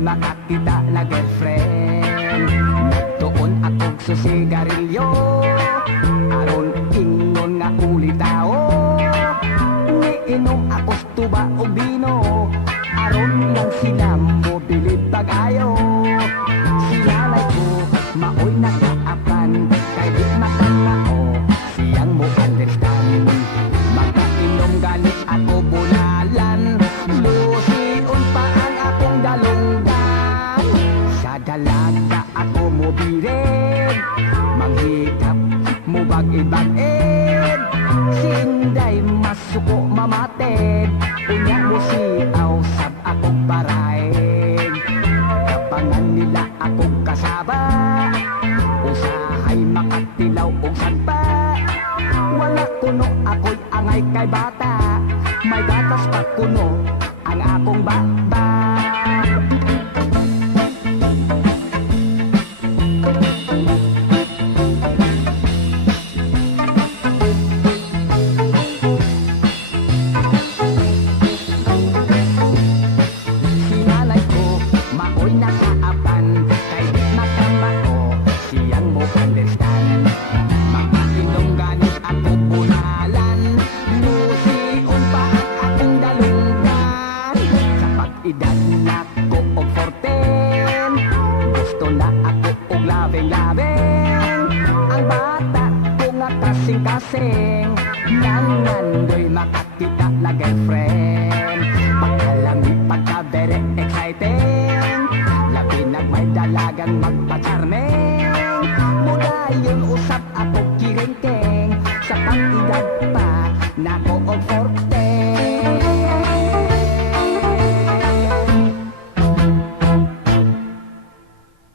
makakita na girlfriend. Nagtuon akong susigarilyo, aron ingon nga uli tao. Niinom ako tuba o bino, aron lang sila mo bilib pag-ayo. Sinalay ko, maoy nakaapan, kay di makanao, siyang mo understand. Magkainom gani ako bulalan, lusiun pa ang akong dalunggan. Sa dalaga ako mo bired, manghikap mo bag-ibag-ed. Sinday masuko mamated, unya mo siaw sab akong paraig. Kapangan nila akong kasaba, usahay makatilaw og sagpa. Wala kuno ako'y angay kay bata, may gatas pa kuno ang akong baba. Sinalay ko, maoy nakaapan, kay di makamao, siyang mo understand. Makainom ganit ako bulalan, lusiun pa ang akong dalunggan. Sa pag-edad na ko og 14, gusto na ako og labing-labing. Ang bata ko nga kasing-kasing, nangandoy makakita na girlfriend. Pagkalami pagka-very exciting, labi nagmay dalagan magpa-charming. Mudayon usap ako kiringking, sa pag-edad pa nako og 14.